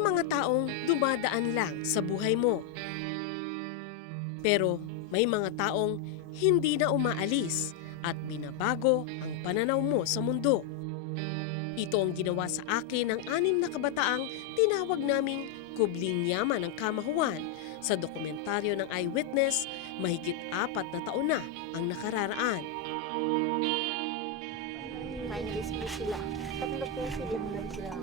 May mga taong dumadaan lang sa buhay mo. Pero may mga taong hindi na umaalis at binabago ang pananaw mo sa mundo. Ito ang ginawa sa akin ng 6 na kabataang tinawag naming Kubling Yaman ng Kamahuan sa dokumentaryo ng Eyewitness, mahigit 4 na taon na ang nakararaan. Finalist po sila. Tatlo po sila.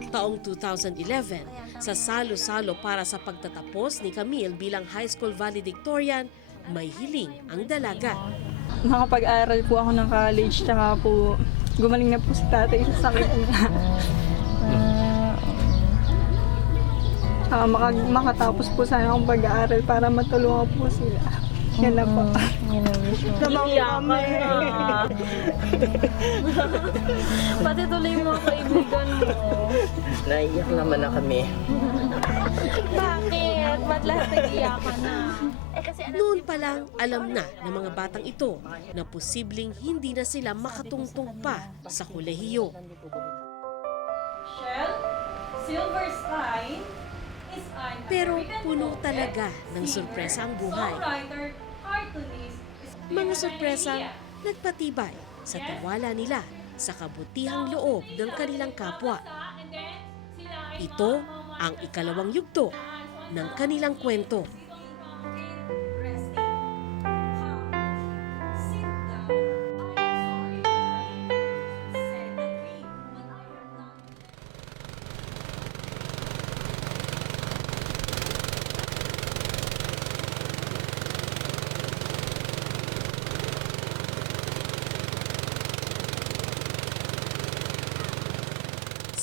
Taong 2011, sa salo-salo para sa pagtatapos ni Camille bilang high school valedictorian, may hiling ang dalaga. Nakapag-aral po ako ng college, tsaka po gumaling na po si tatay sa sakit niya. Tsaka makatapos po sana akong pag-aaral para matulungan po sila. Yan na po. Namang Pati tuloy mo ang kaibigan mo. Naiyak naman na kami. Bakit? Ba't lahat nag-iyakan na? Noon pa lang alam na ng mga batang ito na posibleng hindi na sila makatungtong pa sa kolehiyo. Pero puno talaga ng sorpresa ang buhay. Mga sorpresang nagpatibay sa tiwala nila sa kabutihang loob ng kanilang kapwa. Ito ang ikalawang yugto ng kanilang kwento.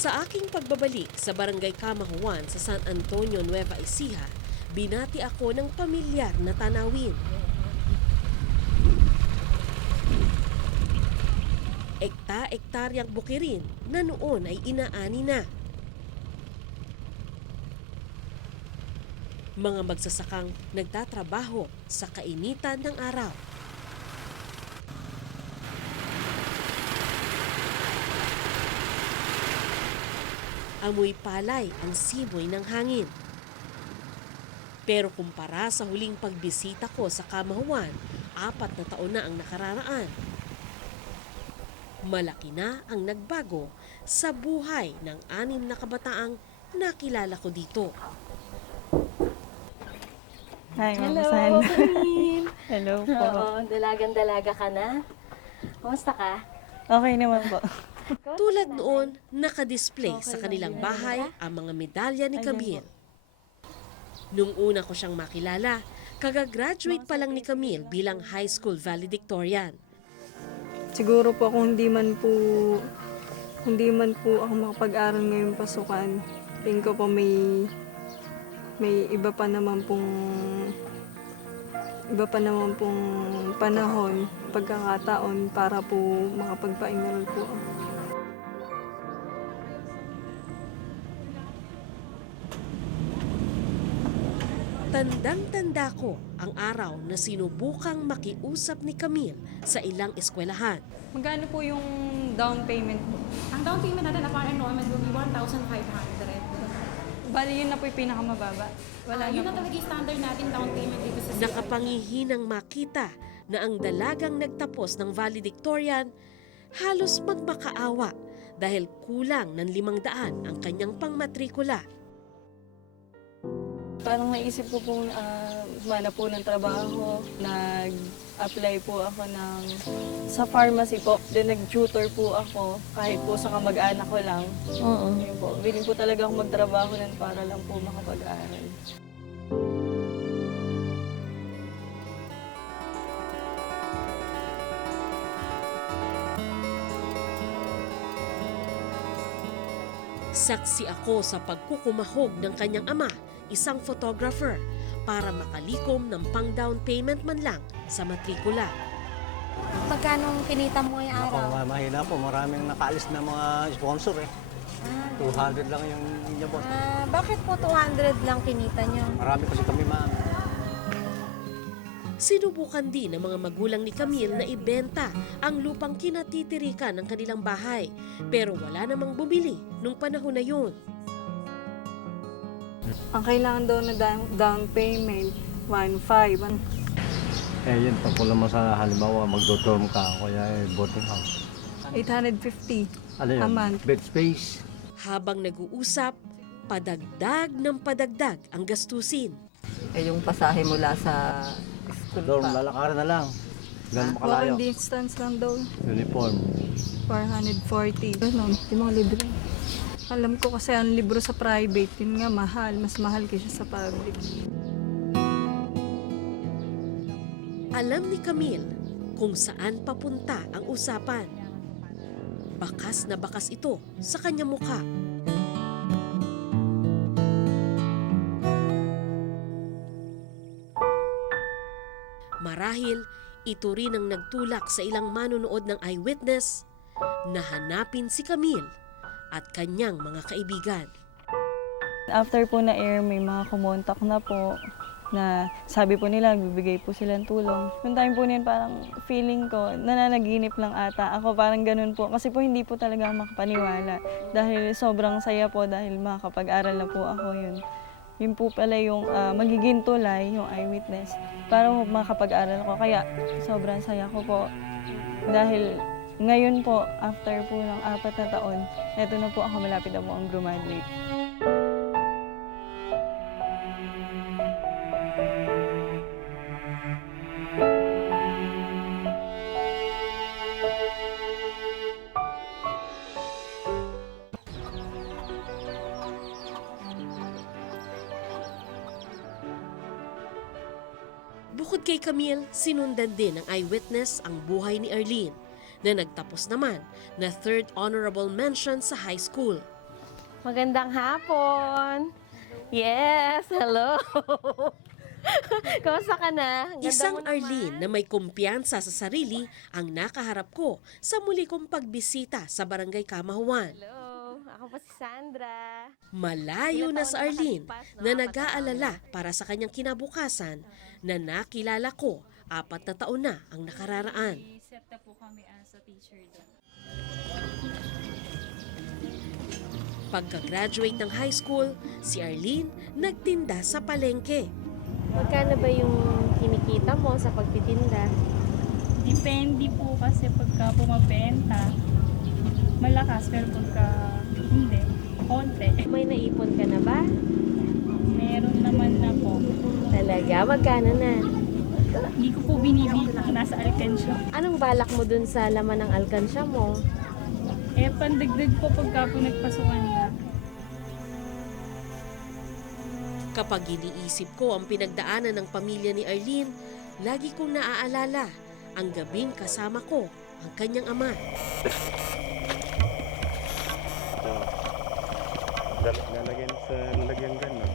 Sa aking pagbabalik sa Barangay Kamahuan sa San Antonio, Nueva Ecija, binati ako ng pamilyar na tanawin. Ekta-ektaryang bukirin na noon ay inaani na. Mga magsasakang nagtatrabaho sa kainitan ng araw. Amoy palay ang simoy ng hangin. Pero kumpara sa huling pagbisita ko sa Kamahuan, 4 na taon na ang nakararaan. Malaki na ang nagbago sa buhay ng 6 na kabataang nakilala ko dito. Hi, Ma'am Hello, San. Camille. Hello po. Oo, dalagang-dalaga ka na. Kumusta ka? Okay naman po. Tulad noon, nakadisplay sa kanilang bahay ang mga medalya ni Camille. Nung una ko siyang makilala, kagagraduate pa lang ni Camille bilang high school valedictorian. Siguro po kung hindi man po ako makapag-aral ngayong pasukan, tingin ko po may iba pa naman pong panahon, pagkakataon para po makapagpa-enroll po ako. Tandang-tanda ko ang araw na sinubukang makiusap ni Camille sa ilang eskwelahan. Magkano po yung down payment po? Ang down payment natin upon enrollment will be 1,500. Bali, yun na po yung pinakamababa. Wala Yun na na po. talaga yung standard natin down payment dito sa CRE. Nakapangihinang makita na ang dalagang nagtapos ng valedictorian halos magmakaawa dahil kulang ng 500 ang kanyang pangmatrikula. Parang naisip ko pong mana po ng trabaho. Nag-apply po ako sa pharmacy po. Then nag-tutor po ako kahit po sa kamag-anak ko lang. Yun po. Willing po talaga ako magtrabaho nun para lang po makapag-aral. Saksi ako sa pagkukumahog ng kanyang ama, isang photographer, para makalikom ng pang-down payment man lang sa matrikula. Magkano kinita mo ngayong araw? Ako, mahina po. Maraming nakaalis na mga sponsor eh. 200 lang yung inyabot. Bakit po 200 lang kinita nyo? Marami kasi kami Sinubukan din ng mga magulang ni Camille na ibenta ang lupang kinatitirikan ng kanilang bahay, pero wala namang bumili nung panahon na yun. Ang kailangan daw na down payment, 1.5. Yun, tungkol naman sa halimbawa, magdo-dorm ka, kaya boarding house. 850 Ano yun? a month. Bed space. Habang nag-uusap, padagdag ng padagdag ang gastusin. Yung pasahe mula sa school Dorm, pa. lalakaran na lang. Ganun makalayo. Walking distance lang daw, Uniform. 440. Ganun, yung mga libre. Alam ko kasi ang libro sa private, yun nga mahal. Mas mahal kaysa sa public. Alam ni Camille kung saan papunta ang usapan. Bakas na bakas ito sa kanyang mukha. Marahil, ito rin ang nagtulak sa ilang manonood ng eyewitness na hanapin si Camille at kanyang mga kaibigan. After po na air, may mga kumontak na po na sabi po nila, bibigay po silang tulong. Yung time po niyan, parang feeling ko, nananaginip lang ata. Ako parang ganun po. Kasi po hindi po talaga makapaniwala. Dahil sobrang saya po dahil makakapag-aral na po ako yun. Yun po pala yung magiging tulay, yung eyewitness, para makapag-aral ako. Kaya sobrang saya ko po. Dahil ngayon po, after po ng 4 na taon, eto na po ako, malapit na po ang graduate. Bukod kay Camille, sinundan din ng eyewitness ang buhay ni Arlene na nagtapos naman na 3rd honorable mention sa high school. Magandang hapon. Yes, hello. Kamusta ka na? Ang ganda Isang mo naman. Arlene na may kumpiyansa sa sarili ang nakaharap ko sa muli kong pagbisita sa Barangay Kamahuan. Hello, ako po si Sandra. Malayo Ilang na taon sa na Arlene nakalipas, no? na nag-aalala para sa kanyang kinabukasan na nakilala ko 4 na taon na ang nakararaan. Set na po kami as a teacher doon. Pagka-graduate ng high school, si Arlene nagtinda sa palengke. Magkano ba yung kinikita mo sa pagtitinda? Depende po kasi pagka pumabenta, malakas, pero pagka hindi, konti. May naipon ka na ba? Meron naman na po. Talaga? Magkano na? Hindi ko po binibilang, nasa alkansya. Anong balak mo dun sa laman ng alkansya mo? Pandagdag po pagka po nagpasukan na. Kapag iniisip ko ang pinagdaanan ng pamilya ni Arlene, lagi kong naaalala ang gabing kasama ko ang kanyang ama. Lalagyan sa lalagyan gano'n.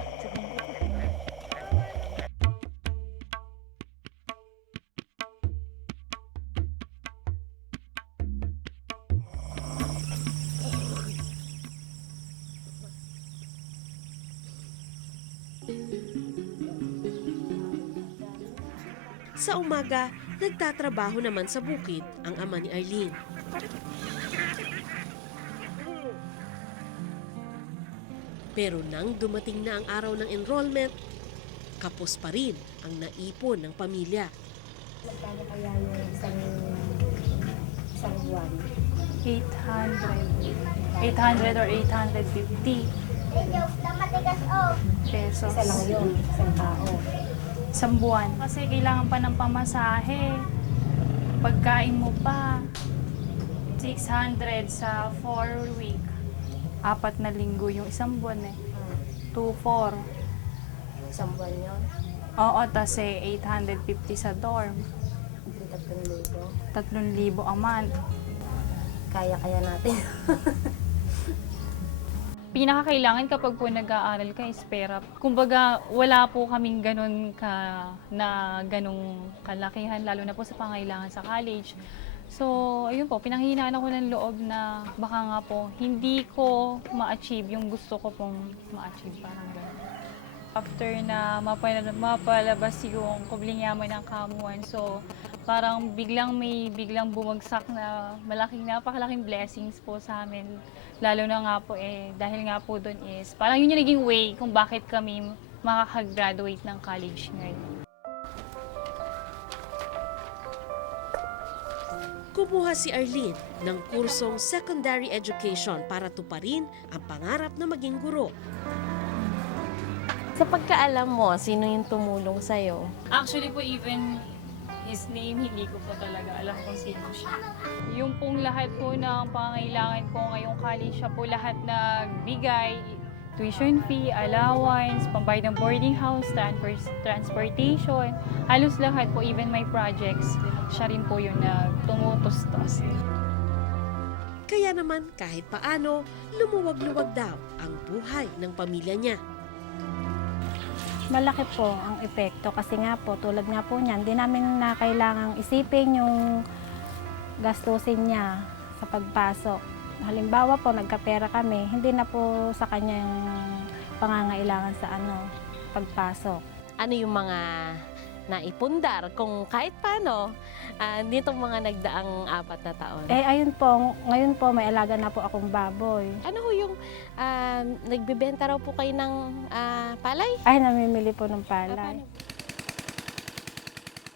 Sa umaga, nagtatrabaho naman sa bukid ang ama ni Arlene. Pero nang dumating na ang araw ng enrollment, kapos pa rin ang naipon ng pamilya. Magkano kaya yung isang buwan? 800 or 850 pesos. Isa lang yun, isang tao. Isang buwan. Kasi kailangan pa ng pamasahe. Pagkain mo pa. 600 sa 4 week. 4 na linggo yung isang buwan eh. 2-4. Isang buwan yun. Oo, tas 850 sa dorm. 3,000 a month. Kaya natin. Pinakakailangan kapag po nag-aaral ka is pera. Kumbaga, wala po kaming ganun ganung kalakihan, lalo na po sa pangailangan sa college. So, ayun po, pinanghihinaan ako ng loob na baka nga po, hindi ko ma-achieve yung gusto ko pong ma-achieve, parang ganun. After na mapalabas yung kubling yaman ng Kamuan, so parang biglang bumagsak na napakalaking blessings po sa amin. Lalo na nga po dahil nga po doon is, parang yun yung naging way kung bakit kami makakagraduate ng college ngayon. Kumuha si Arlene ng kursong secondary education para tuparin ang pangarap na maging guro. Sa pagkaalam mo, sino yung tumulong sa'yo? Actually po, even his name, hindi ko po talaga alam kung sino siya. Yung pong lahat po ng pangangailangan ko ngayong college, siya po lahat nagbigay. Tuition fee, allowance, pambayad ng boarding house, transportation, halos lahat po, even my projects, siya rin po yung tumutustos. Kaya naman kahit paano, lumuwag-luwag daw ang buhay ng pamilya niya. Malaki po ang epekto kasi nga po, tulad nga po niyan, hindi namin na kailangang isipin yung gastusin niya sa pagpasok. Halimbawa po, nagkapera kami, hindi na po sa kanya yung pangangailangan sa pagpasok. Ano yung mga naipundar kung kahit paano nitong mga nagdaang 4 na taon? Ayun po, ngayon po may alaga na po akong baboy. Ano ho yung nagbebenta raw po kayo ng palay? Ay, namimili po ng palay.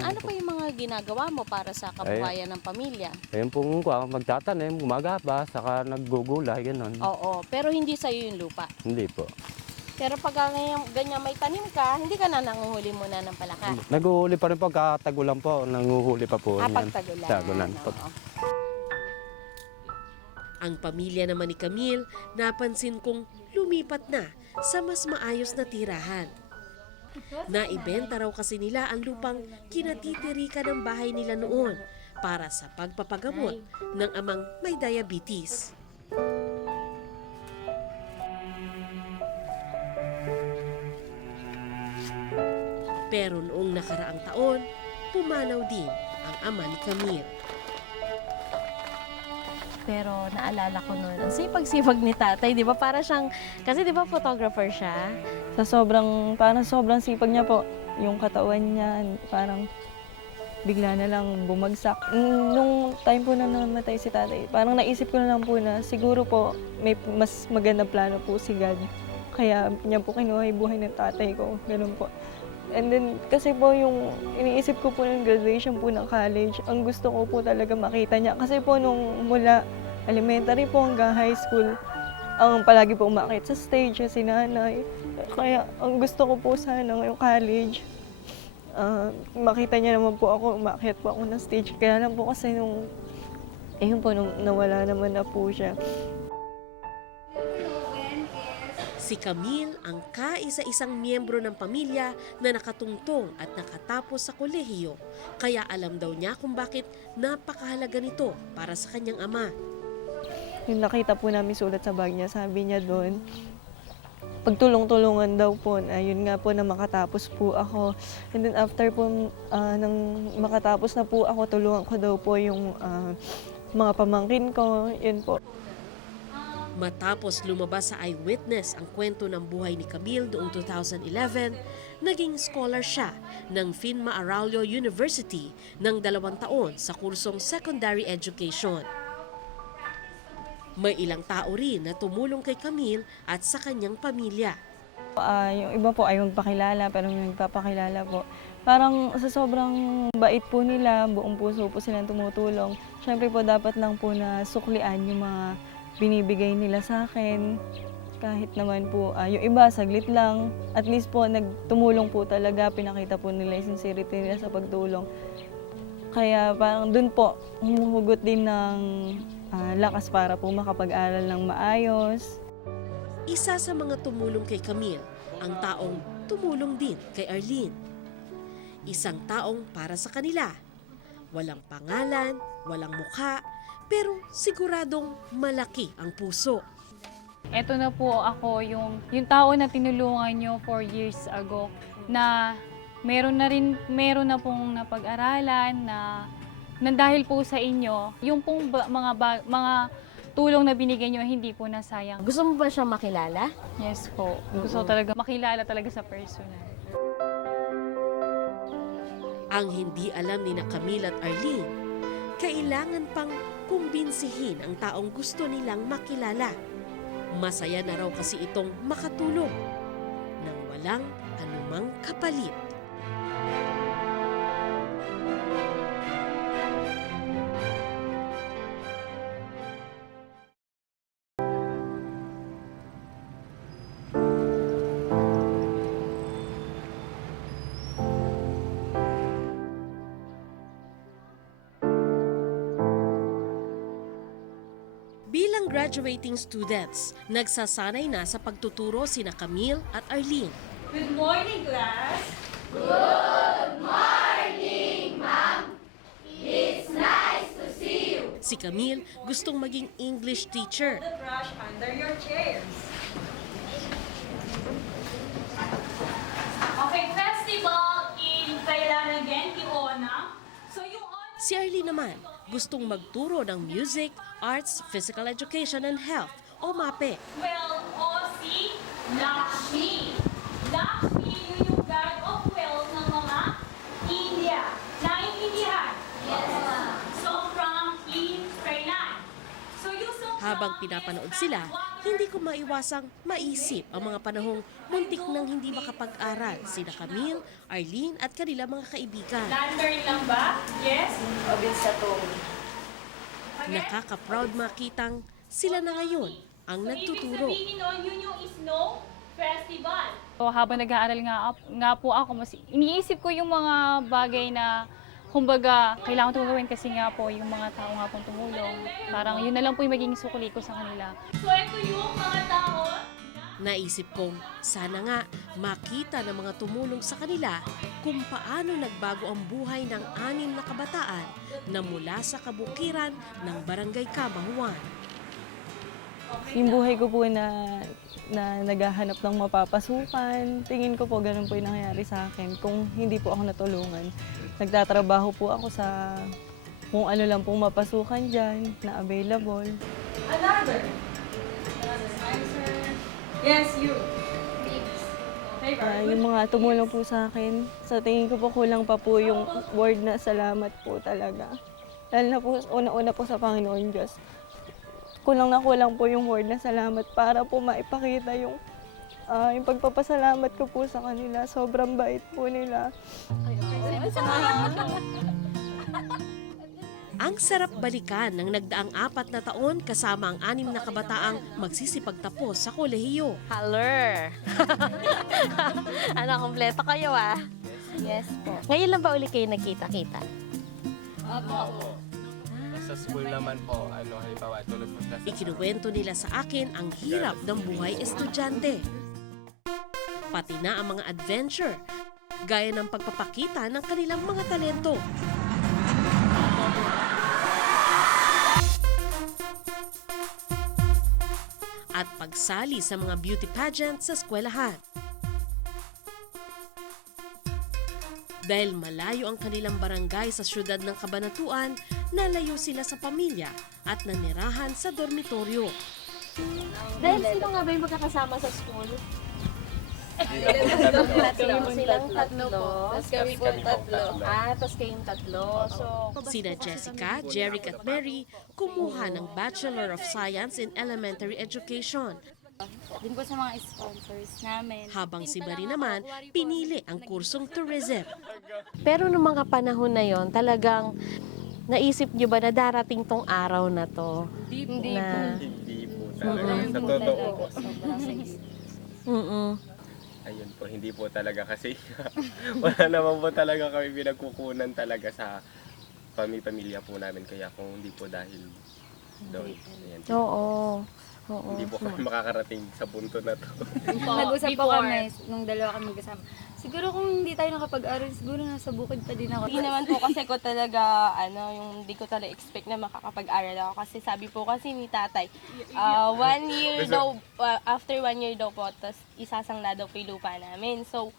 Ano pa yung mga ginagawa mo para sa kabuhayan ng pamilya? Ayun pong magtatanim, gumagaba, saka naggugulay, gano'n. Oo, pero hindi sa'yo yung lupa. Hindi po. Pero pag ganyan may tanim ka, hindi ka na nanguhuli muna ng palaka. Naguhuli pa rin po, katagulan po, nanguhuli pa po. Kapag tagulan. Tagulan po. Oo. Ang pamilya naman ni Camille, napansin kong lumipat na sa mas maayos na tirahan. Naibenta raw kasi nila ang lupang kinatitirikan ng bahay nila noon para sa pagpapagamot ng amang may diabetes. Pero noong nakaraang taon, pumanaw din ang ama ni Camille. Pero naalala ko noon, ang sipag-sipag ni tatay, di ba? Para siyang, kasi di ba photographer siya? Parang sobrang sipag niya po, yung katawan niya, parang bigla na lang bumagsak. Nung time po na namatay si tatay, parang naisip ko na lang po na siguro po may mas magandang plano po si God. Kaya niya po kinuha yung buhay ng tatay ko, ganun po. And then, kasi po yung iniisip ko po ng graduation po ng college, ang gusto ko po talaga makita niya. Kasi po nung mula elementary po hanggang high school, ang palagi po umakit sa stage si nanay. Kaya ang gusto ko po sana ngayong college, makita niya naman po ako, umakit po ako ng stage. Kaya lang po kasi nung nawala naman na po siya. Si Camille ang kaisa-isang miyembro ng pamilya na nakatungtong at nakatapos sa kolehiyo. Kaya alam daw niya kung bakit napakahalaga nito para sa kanyang ama. Yung nakita po namin sulat sa bag niya, sabi niya doon, pagtulong-tulungan daw po, yun nga po na makatapos po ako. And then after po, nang makatapos na po ako, tulungan ko daw po yung mga pamangkin ko, yun po. Matapos lumabas sa Eyewitness ang kwento ng buhay ni Camille noong 2011, naging scholar siya ng Finma Arroyo University ng 2 taon sa kursong Secondary Education. May ilang tao rin na tumulong kay Camille at sa kanyang pamilya. Yung iba po ay magpakilala, pero yung nagpapakilala po, parang sa sobrang bait po nila, buong puso po silang tumutulong. Siyempre po dapat lang po na suklian yung mga binibigay nila sa akin. Kahit naman po, yung iba saglit lang, at least po nagtumulong po talaga, pinakita po nila yung sincerity nila sa pagtulong. Kaya parang dun po, humuhugot din ng lakas para po makapag-aral ng maayos. Isa sa mga tumulong kay Camille, ang taong tumulong din kay Arlene. Isang taong para sa kanila. Walang pangalan, walang mukha, pero siguradong malaki ang puso. Eto na po ako, yung tao na tinulungan nyo 4 years ago na meron na pong napag-aralan na dahil po sa inyo, yung pong mga tulong na binigay nyo hindi po nasayang. Gusto mo ba siyang makilala? Yes po. Gusto ko talaga makilala talaga sa personal. Ang hindi alam ni na Camille at Arlene, kailangan pang kumbinsihin ang taong gusto nilang makilala. Masaya na raw kasi itong makatulong nang walang anumang kapalit. Bilang graduating students, nagsasanay na sa pagtuturo sina Camille at Arlene. Good morning, class! Si Camille gustong maging English teacher. The brush under your chairs. Okay, festival in Thailand again, Kiona. So yung Si Arlene naman gustong magturo ng music, arts, physical education and health o MAPE. well, o si Lakshmi. Lakshmi, yun yung god of wealth ng mga India. Naiintindihan? Yes, ma'am. So from in Thailand. So yung song Habang pinapanood sila, hindi ko maiwasang maisip ang mga panahong muntik nang hindi makapag-aral sina Camille, Arlene at kanila mga kaibigan. lantern lang ba? Yes? Obis sa tong. Nakaka-proud makitang sila na ngayon ang So, nagtuturo. ibig sabihin nun, yun yung Snow Festival. So, habang nag-aaral nga po ako, mas iniisip ko yung mga bagay na kumbaga, kailangan itong gawin kasi nga po yung mga tao nga pong tumulong. Parang yun na lang po yung maging sukli ko sa kanila. So, ito yung mga tao. Naisip kong sana nga makita ng mga tumulong sa kanila kung paano nagbago ang buhay ng 6 na kabataan na mula sa kabukiran ng Barangay Kamahuan. Yung buhay ko po na naghahanap ng mapapasukan, tingin ko po ganun po yung nangyayari sa akin kung hindi po ako natulungan. Nagtatrabaho po ako sa kung ano lang pong mapasukan dyan na available. Another answer. Yes, you. Yung mga tumulong po sa akin, sa tingin ko po kulang pa po yung word na salamat po talaga. Lalo na po, una-una po sa Panginoon Diyos. Kulang na kulang po yung word na salamat para po maipakita yung pagpapasalamat ko po sa kanila. Sobrang bait po nila. Ang sarap balikan ng nagdaang 4 na taon kasama ang 6 na kabataang magsisipagtapos sa kolehiyo. Haller! Ano, kompleto kayo ah? Yes po. Ngayon lang ba uli kayo nagkita-kita? Sa school naman po, halimbawa, tulad po sa Ikinuwento nila sa akin ang hirap ng buhay estudyante. Pati na ang mga adventure, gaya ng pagpapakita ng kanilang mga talento. At pagsali sa mga beauty pageant sa eskwelahan. Dahil malayo ang kanilang barangay sa syudad ng Cabanatuan, nalayo sila sa pamilya at nanirahan sa dormitoryo. Dahil sino nga ba yung magkakasama sa school? Silang tatlo po. Tapos kami po tatlo. Tapos kayong tatlo. So, Sina Jessica, Jeric at Mary kumuha ng Bachelor of Science in Elementary Education. Din po sa mga sponsors namin. Habang si Marie naman, pinili ang kursong tourism. pero nung mga panahon na yon, talagang naisip nyo ba na darating tong araw na to? Hindi Na, Hindi po talaga. Sa totoo po. mm Ayun po, hindi po talaga kasi wala naman po talaga kami pinagkukunan talaga sa pamilya po namin. Kaya kung hindi po dahil doon, ayan, Oo. Oo. hindi po kami makakarating sa punto na to. Nag-usap po kami nung dalawa kami magkasama. Siguro kung hindi tayo nakapag-aral, siguro nasa bukid pa din ako. Hindi naman po kasi ko talaga, yung hindi ko talaga expect na makakapag-aral ako. Kasi sabi po kasi ni tatay, 1 year daw, after 1 year daw po, tapos isasangla daw po yung lupa namin. So,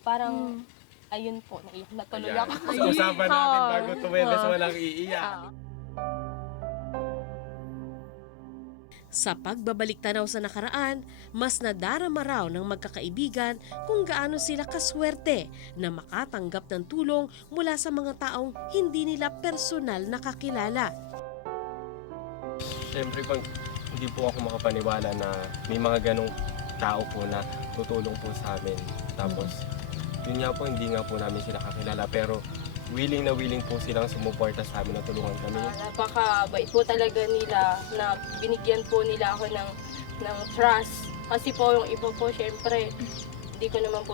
parang, ayun po, naiyak na tuloy Ayan. ako. So, usapan natin bago tuwelas walang iiyak. Sa pagbabalik tanaw sa nakaraan, mas nadarama raw ng magkakaibigan kung gaano sila kaswerte na makatanggap ng tulong mula sa mga taong hindi nila personal nakakilala. Siyempre, pag hindi po ako makapaniwala na may mga ganong tao po na tutulong po sa amin. Tapos, yun nga po, hindi nga po namin sila kakilala. Pero willing na willing po silang sumuporta sa amin na tulungan kami. Napakabait po talaga nila na binigyan po nila ako ng trust. Kasi po yung iba po, syempre, di naman po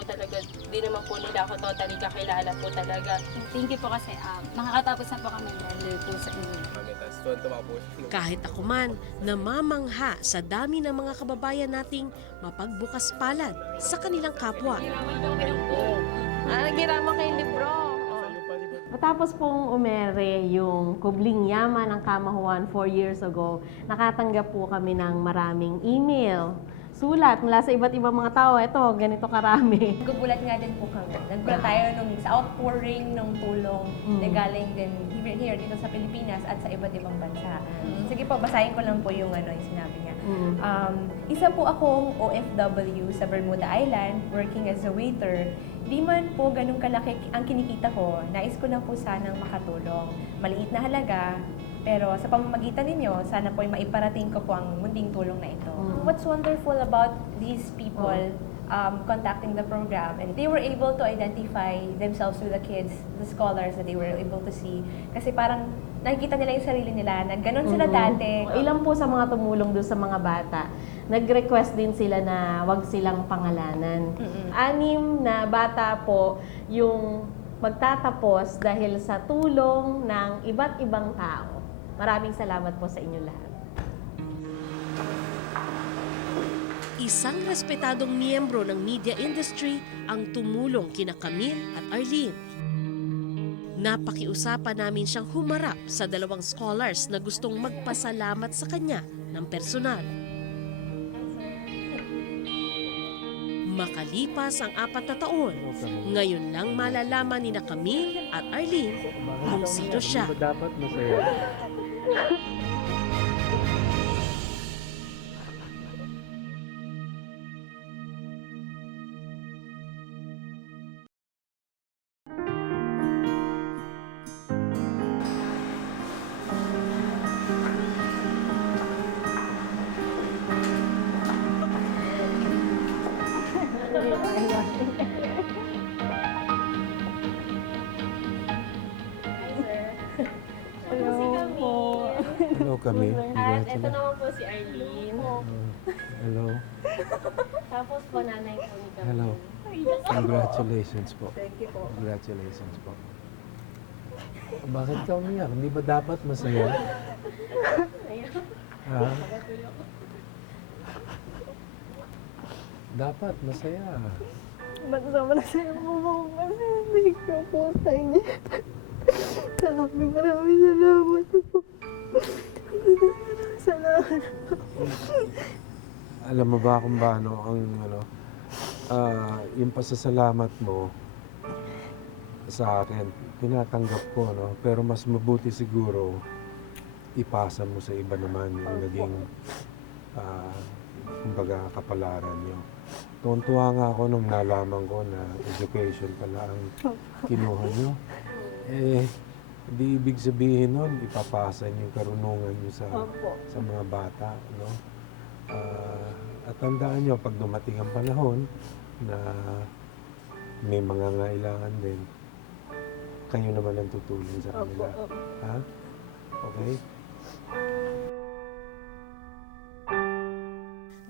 nila ako totally kakilala po talaga. Thank you po kasi makakatapos na po kami dahil po sa inyo. Tapos tuwan-tuwa po siya. Kahit ako man, namamangha sa dami ng mga kababayan nating mapagbukas palad sa kanilang kapwa. Girama kay libro. Matapos pong umere yung Kubling Yaman ng Kamahuan 4 years ago, nakatanggap po kami ng maraming email, sulat mula sa iba't ibang mga tao. Ito, ganito karami. Nagugulat nga din po kami. Nagulat tayo sa outpouring ng tulong na galing din here dito sa Pilipinas at sa iba't ibang bansa. Sige po, basahin ko lang po yung yung sinabi niya. Isa po akong OFW sa Bermuda Island, working as a waiter. Di man po ganun kalaki ang kinikita ko, nais ko lang po sanang makatulong. Maliit na halaga, pero sa pamamagitan ninyo, sana po maiparating ko po ang munting tulong na ito. What's wonderful about these people contacting the program, and they were able to identify themselves with the kids, the scholars that they were able to see. Kasi parang nakikita nila yung sarili nila, na ganun sila dati. Ilan po sa mga tumulong doon sa mga bata, nag-request din sila na wag silang pangalanan. 6 na bata po yung magtatapos dahil sa tulong ng iba't ibang tao. Maraming salamat po sa inyo lahat. Isang respetadong miyembro ng media industry ang tumulong kina Camille at Arlene. Napakiusapan namin siyang humarap sa 2 scholars na gustong magpasalamat sa kanya ng personal. Makalipas ang 4 na taon, ngayon lang malalaman ni Camille at Arlene kung sino siya. Dapat masaya. Hello kami. At ito naman po si Arlene. Hello. Tapos po nanay po ni Camille. Hello. Congratulations po. Thank you po. Congratulations po. Bakit ka umiyak? Hindi ba dapat masaya? Ha? Dapat masaya. Ba't naman sa'yo po kasi hindi ko po sa inyo. Maraming salamat po. Salamat. Alam mo ba kung paano ang yung pasasalamat mo sa akin, tinatanggap ko, no? Pero mas mabuti siguro ipasa mo sa iba naman yung naging kumbaga kapalaran nyo. Tuwan-tuwa nga ako nung nalaman ko na education pala ang kinuha nyo. Di ibig sabihin nun, ipapasa niyo yung karunungan niyo sa mga bata, no? At tandaan niyo, pag dumating ang panahon na may mga ngailangan din, kayo naman ang tutulong sa kanila. Ha? Okay?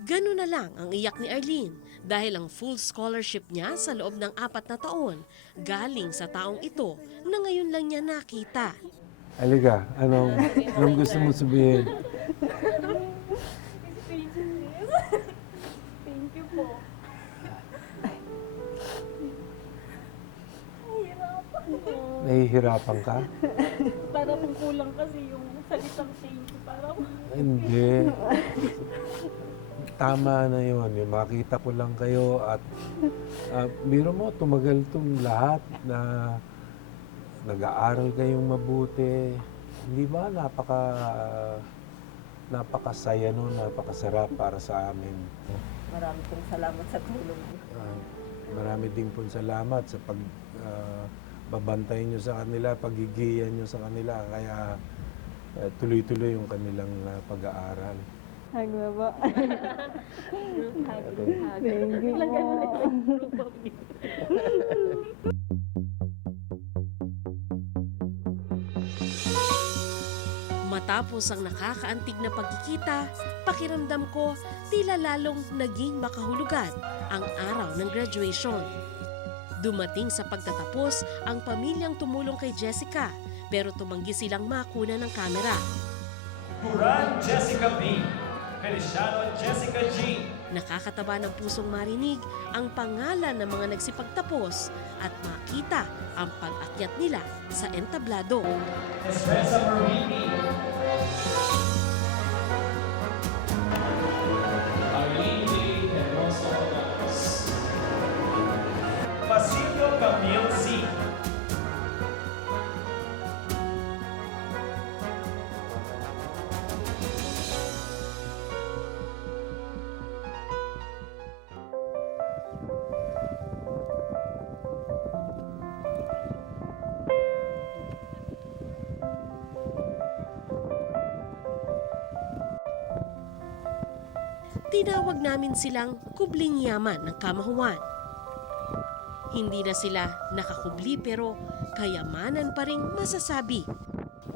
Ganun na lang ang iyak ni Arlene dahil ang full scholarship niya sa loob ng 4 na taon galing sa taong ito na ngayon lang niya nakita. Halika, anong gusto mo sabihin? Thank you po. Nahihirapan ka? Para pong kulang kasi yung salitang thank you. Para Hindi. Tama na yun. Yung makita ko lang kayo at biro mo, tumagal itong lahat na nag-aaral kayong mabuti. Hindi ba? napakasaya nun, napakasarap para sa amin. Marami pong salamat sa tulong niyo. Marami din po salamat sa babantay nyo sa kanila, pagigiyan nyo sa kanila, kaya tuloy-tuloy yung kanilang pag-aaral. Hag na ba? Thank you po. Matapos ang nakakaantig na pagkikita, pakiramdam ko tila lalong naging makahulugan ang araw ng graduation. Dumating sa pagtatapos ang pamilyang tumulong kay Jessica, pero tumanggi silang makuna ng kamera. Buran Jessica B. Feliciano Jessica G. Nakakataba ng pusong marinig ang pangalan ng mga nagsipagtapos at makita ang pag-akyat nila sa entablado. Estresa Marini. Arlene Hermoso Ramos. Basilio Camille C. Tinawag namin silang kubling yaman ng kamahuan. Hindi na sila nakakubli pero kayamanan pa rin masasabi.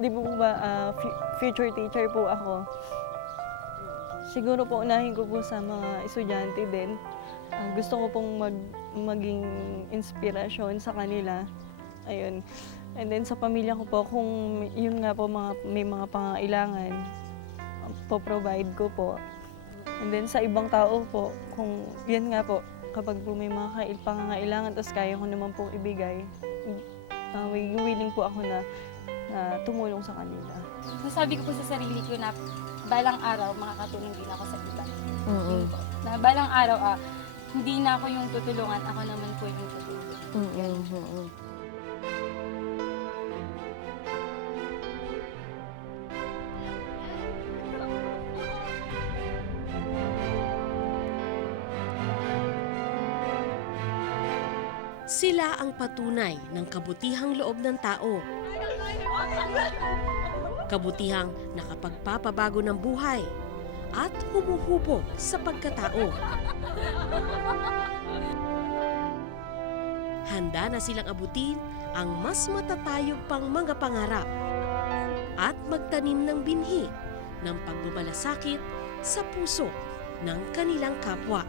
Di po ba future teacher po ako? Siguro po unahin ko po sa mga estudyante din. Gusto ko pong maging inspirasyon sa kanila. Ayun. And then sa pamilya ko po, kung yun nga po may mga pangailangan, po-provide ko po. And then sa ibang tao po, kung yan nga po, kapag po may mga pangangailangan, tapos kaya ko naman pong ibigay, willing po ako na tumulong sa kanila. Nasabi ko po sa sarili ko na balang araw makakatulong din ako sa iba. Na balang araw, hindi na ako yung tutulungan, ako naman po yung tutulong. Sila ang patunay ng kabutihang loob ng tao. Kabutihang nakapagpapabago ng buhay at humuhubog sa pagkatao. Handa na silang abutin ang mas matatayog pang mga pangarap at magtanim ng binhi ng pagmamalasakit sa puso ng kanilang kapwa.